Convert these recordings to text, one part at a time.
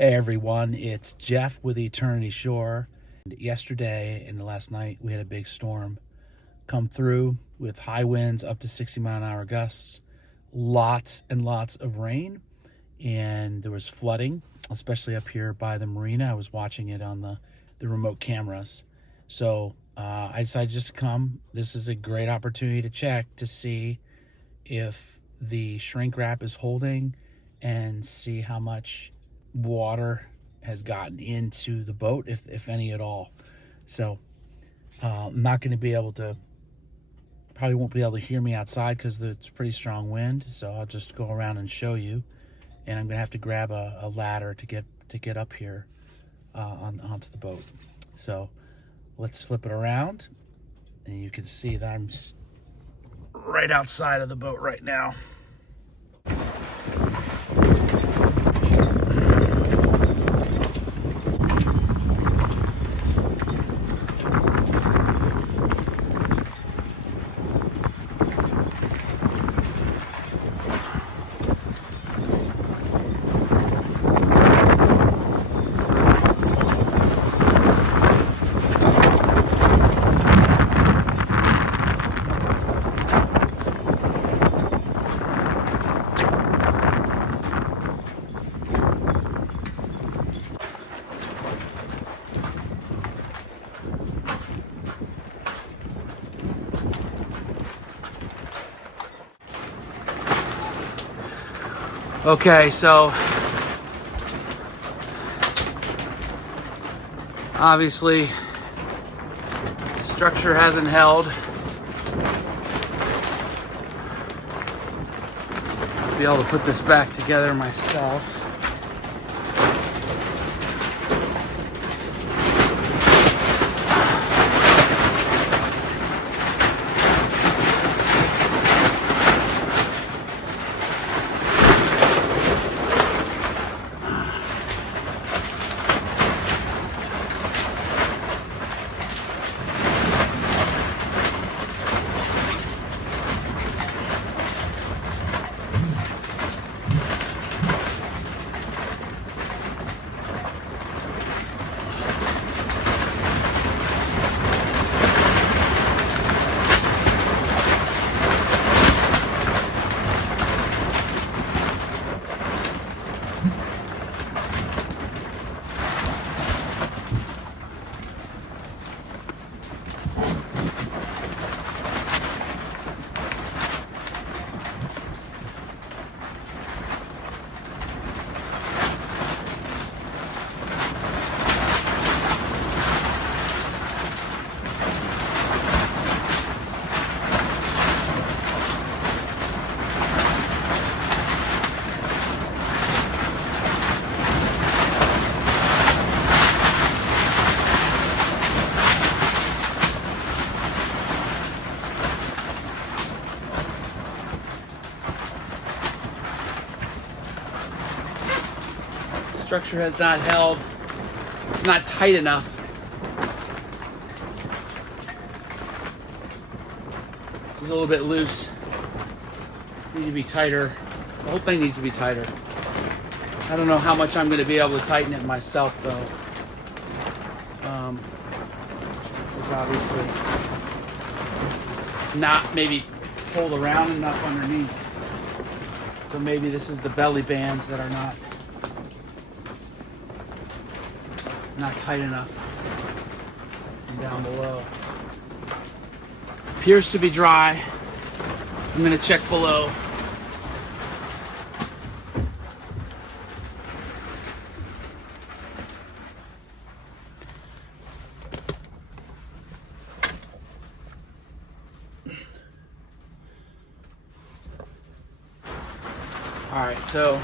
Hey everyone, it's Jeff with Eternity Shore. Yesterday and last night we had a big storm come through with high winds up to 60-mile-an-hour gusts, lots and lots of rain, and there was flooding, especially up here by the marina. I was watching it on the remote cameras. So I decided just to come. This is a great opportunity to check to see if the shrink wrap is holding and see how much water has gotten into the boat, if any at all. So I'm not going to be able to, probably won't be able to hear me outside because it's pretty strong wind. So I'll just go around and show you, and I'm going to have to grab a ladder to get up here onto the boat. So let's flip it around, and you can see that I'm right outside of the boat right now. Okay, so obviously structure hasn't held. I'll be able to put this back together myself. Structure has not held. It's not tight enough. It's a little bit loose. Need to be tighter. The whole thing needs to be tighter. I don't know how much I'm going to be able to tighten it myself, though. This is obviously not maybe pulled around enough underneath. So maybe this is the belly bands that are not tight enough. And down below appears to be dry. I'm going to check below. All right, so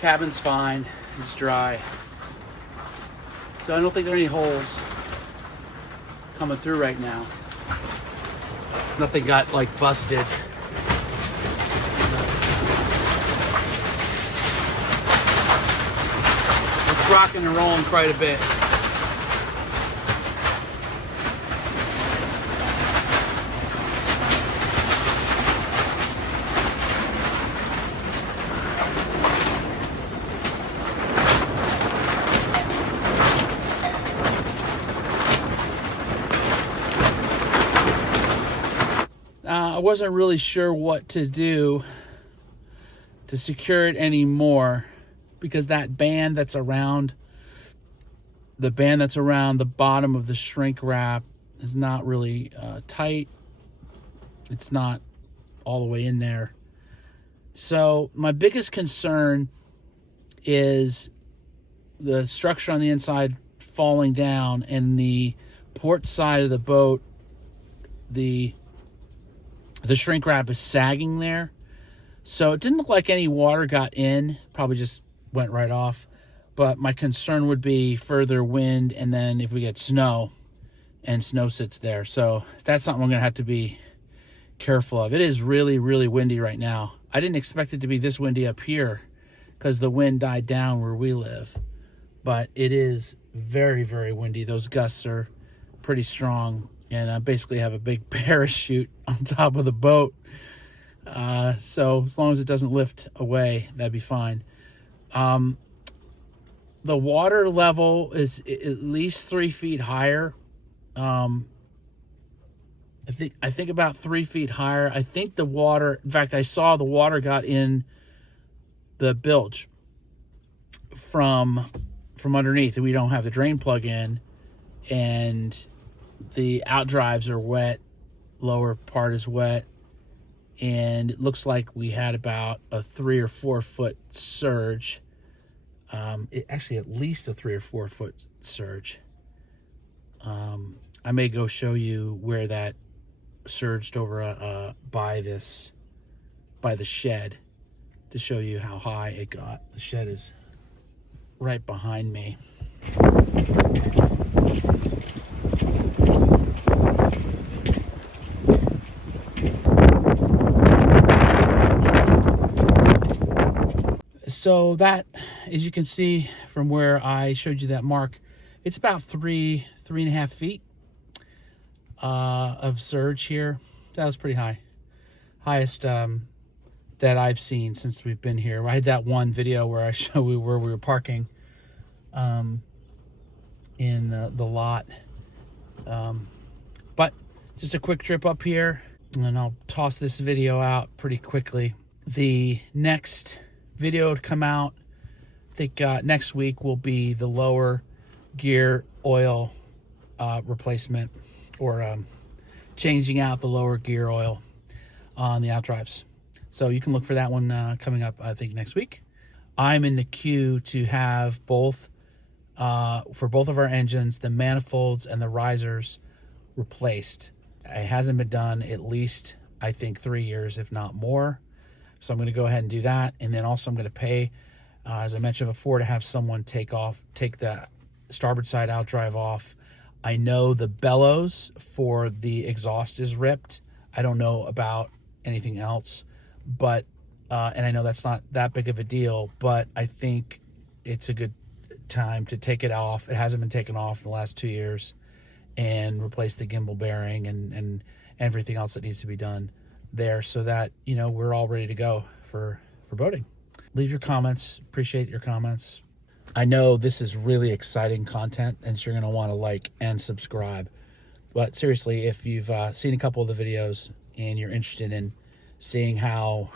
cabin's fine. It's dry. So I don't think there are any holes coming through right now. Nothing got like busted. It's rocking and rolling quite a bit. wasn't really sure what to do to secure it anymore, because that band that's around the bottom of the shrink wrap is not really tight. It's not all the way in there. So my biggest concern is the structure on the inside falling down, and the port side of the boat, the shrink wrap is sagging there. So it didn't look like any water got in, probably just went right off. But my concern would be further wind, and then if we get snow, and snow sits there. So that's something I'm going to have to be careful of. It is really, really windy right now. I didn't expect it to be this windy up here because the wind died down where we live. But it is very, very windy. Those gusts are pretty strong. And I basically have a big parachute on top of the boat. So as long as it doesn't lift away, that'd be fine. The water level is at least 3 feet higher. I think about 3 feet higher. I think the water, in fact, I saw the water got in the bilge from underneath, and we don't have the drain plug in, and the outdrives are wet, lower part is wet, and it looks like we had about a 3 or 4 foot surge. Actually, at least a 3 or 4 foot surge. I may go show you where that surged over by the shed to show you how high it got. The shed is right behind me. So that, as you can see from where I showed you that mark, it's about 3.5 feet of surge here. That was pretty high. Highest that I've seen since we've been here. I had that one video where I showed where we were parking in the lot. But just a quick trip up here, and then I'll toss this video out pretty quickly. The next video to come out, I think next week, will be the lower gear oil replacement, or changing out the lower gear oil on the outdrives. So you can look for that one coming up, I think, next week. I'm in the queue to have both, for both of our engines, the manifolds and the risers replaced. It hasn't been done at least, I think, 3 years, if not more. So I'm going to go ahead and do that. And then also I'm going to pay, as I mentioned before, to have someone take the starboard side outdrive off. I know the bellows for the exhaust is ripped. I don't know about anything else, but and I know that's not that big of a deal, but I think it's a good time to take it off. It hasn't been taken off in the last 2 years, and replace the gimbal bearing and everything else that needs to be done there, so that, you know, we're all ready to go for boating. Leave your comments. Appreciate your comments. I know this is really exciting content, and so you're going to want to like and subscribe. But seriously, if you've seen a couple of the videos and you're interested in seeing how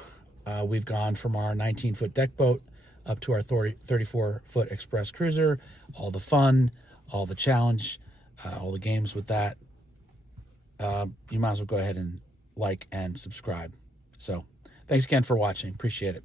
we've gone from our 19-foot deck boat up to our 34-foot express cruiser, all the fun, all the challenge, all the games with that, you might as well go ahead and like and subscribe. So thanks again for watching. Appreciate it.